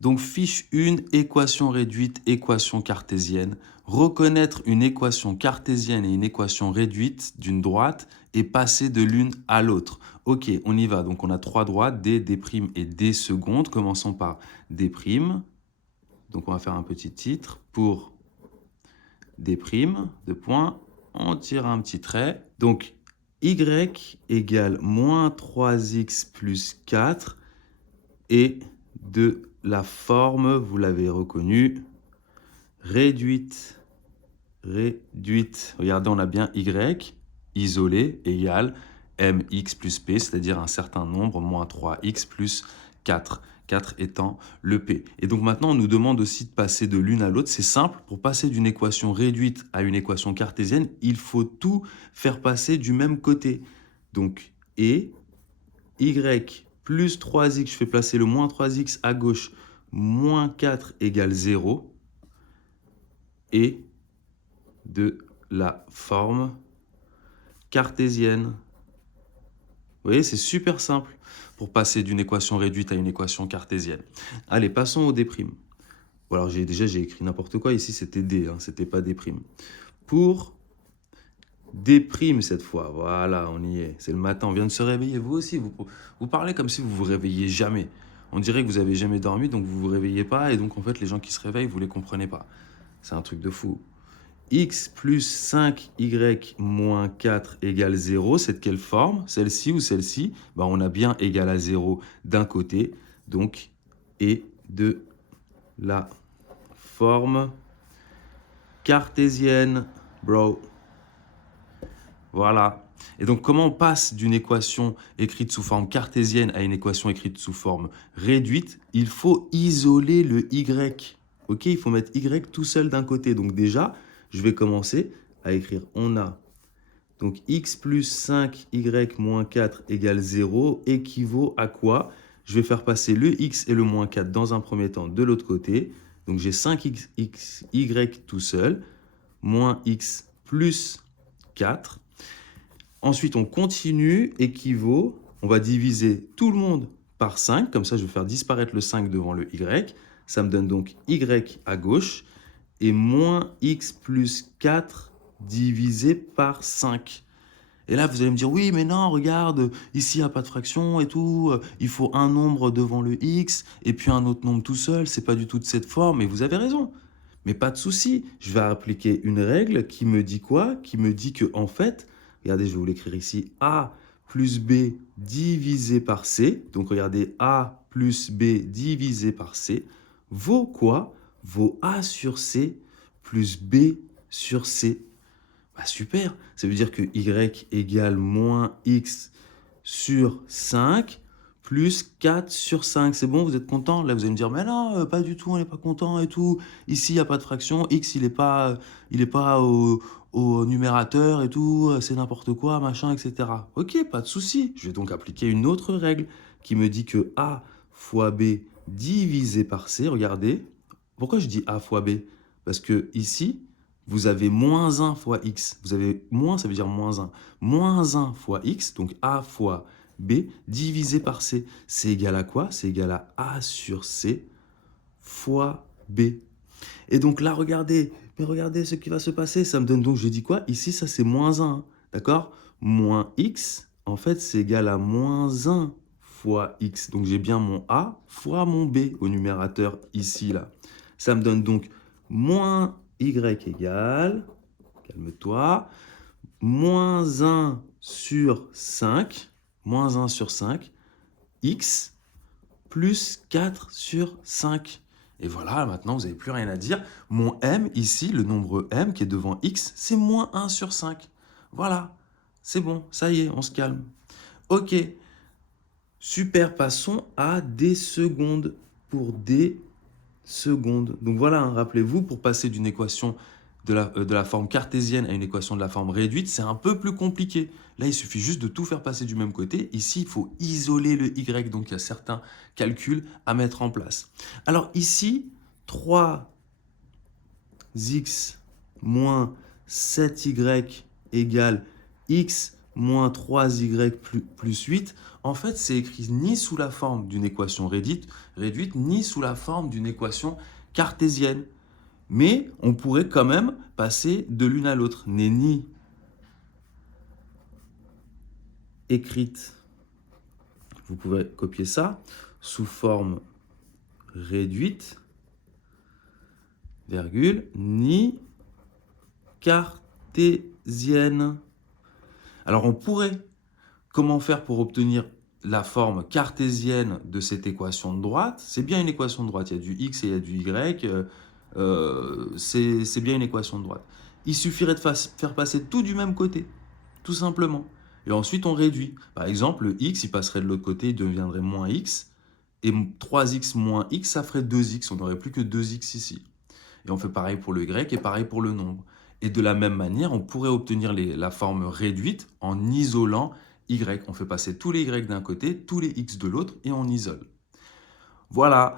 Donc, fiche 1, équation réduite, équation cartésienne. Reconnaître une équation cartésienne et une équation réduite d'une droite et passer de l'une à l'autre. Ok, on y va. Donc, on a trois droites, D, D' et D secondes. Commençons par D'. Donc, on va faire un petit titre pour D', deux points. On tire un petit trait. Donc, Y égale moins 3x plus 4 et de la forme, vous l'avez reconnu, réduite. Regardez, on a bien Y isolé égale mx plus p, c'est-à-dire un certain nombre, moins 3x plus 4. 4 étant le p. Et donc maintenant, on nous demande aussi de passer de l'une à l'autre. C'est simple, pour passer d'une équation réduite à une équation cartésienne, il faut tout faire passer du même côté. Donc, y plus 3x, je fais placer le moins 3x à gauche, moins 4 égale 0. Et de la forme cartésienne. Vous voyez, c'est super simple pour passer d'une équation réduite à une équation cartésienne. Allez, passons au D'. Bon, alors j'ai écrit n'importe quoi, ici c'était D, hein, c'était pas D'. Pour D' cette fois, voilà, on y est, c'est le matin, on vient de se réveiller, vous aussi, vous parlez comme si vous vous réveillez jamais. On dirait que vous avez jamais dormi, donc vous vous réveillez pas, et donc en fait les gens qui se réveillent, vous les comprenez pas. C'est un truc de fou. X plus 5y moins 4 égale 0, c'est de quelle forme? Celle-ci ou celle-ci? Ben, on a bien égal à 0 d'un côté, donc, et de la forme cartésienne, bro. Voilà. Et donc, comment on passe d'une équation écrite sous forme cartésienne à une équation écrite sous forme réduite? Il faut isoler le y. Ok, il faut mettre y tout seul d'un côté. Donc déjà, je vais commencer à écrire, on a donc x plus 5y moins 4 égale 0 équivaut à quoi? Je vais faire passer le x et le moins 4 dans un premier temps de l'autre côté. Donc j'ai 5y tout seul, moins x plus 4. Ensuite, on continue, équivaut, on va diviser tout le monde par 5, comme ça je vais faire disparaître le 5 devant le y. Ça me donne donc y à gauche et moins x plus 4 divisé par 5. Et là, vous allez me dire, oui, mais non, regarde, ici, il n'y a pas de fraction et tout, il faut un nombre devant le x, et puis un autre nombre tout seul, c'est pas du tout de cette forme, et vous avez raison. Mais pas de souci, je vais appliquer une règle qui me dit quoi? Qui me dit que, en fait, regardez, je vais vous l'écrire ici, a plus b divisé par c, donc regardez, a plus b divisé par c, vaut quoi? Vaut a sur c plus b sur c. Bah super, ça veut dire que y égale moins x sur 5 plus 4 sur 5. C'est bon, vous êtes content? Là, vous allez me dire, mais non, pas du tout, on n'est pas content et tout. Ici, il n'y a pas de fraction. X, il est pas au numérateur et tout. C'est n'importe quoi, machin, etc. Ok, pas de souci. Je vais donc appliquer une autre règle qui me dit que a fois b divisé par c, regardez. Pourquoi je dis a fois b? Parce que ici, vous avez moins 1 fois x. Vous avez moins, ça veut dire moins 1. Moins 1 fois x, donc a fois b, divisé par c. C'est égal à quoi? C'est égal à a sur c fois b. Et donc là, regardez, mais regardez ce qui va se passer. Ça me donne donc, je dis quoi? Ici, ça c'est moins 1, d'accord? Moins x, en fait, c'est égal à moins 1 fois x. Donc j'ai bien mon a fois mon b au numérateur ici, là. Ça me donne donc moins y égale, calme-toi, moins 1 sur 5, moins 1 sur 5, x plus 4 sur 5. Et voilà, maintenant, vous n'avez plus rien à dire. Mon m, ici, le nombre m qui est devant x, c'est moins 1 sur 5. Voilà, c'est bon, ça y est, on se calme. Ok, super, passons à des secondes. Pour des secondes. Donc voilà, hein, rappelez-vous, pour passer d'une équation de la forme cartésienne à une équation de la forme réduite, c'est un peu plus compliqué. Là, il suffit juste de tout faire passer du même côté. Ici, il faut isoler le y, donc il y a certains calculs à mettre en place. Alors ici, 3x moins 7y égale x moins 3y plus 8, en fait, c'est écrit ni sous la forme d'une équation réduite, ni sous la forme d'une équation cartésienne. Mais on pourrait quand même passer de l'une à l'autre. N'est ni écrite, vous pouvez copier ça, sous forme réduite, virgule, ni cartésienne. Alors on pourrait, comment faire pour obtenir la forme cartésienne de cette équation de droite? C'est bien une équation de droite, il y a du x et il y a du y, c'est bien une équation de droite. Il suffirait de faire passer tout du même côté, tout simplement. Et ensuite on réduit. Par exemple, le x, il passerait de l'autre côté, il deviendrait moins x, et 3x moins x, ça ferait 2x, on n'aurait plus que 2x ici. Et on fait pareil pour le y et pareil pour le nombre. Et de la même manière, on pourrait obtenir la forme réduite en isolant y. On fait passer tous les y d'un côté, tous les x de l'autre et on isole. Voilà.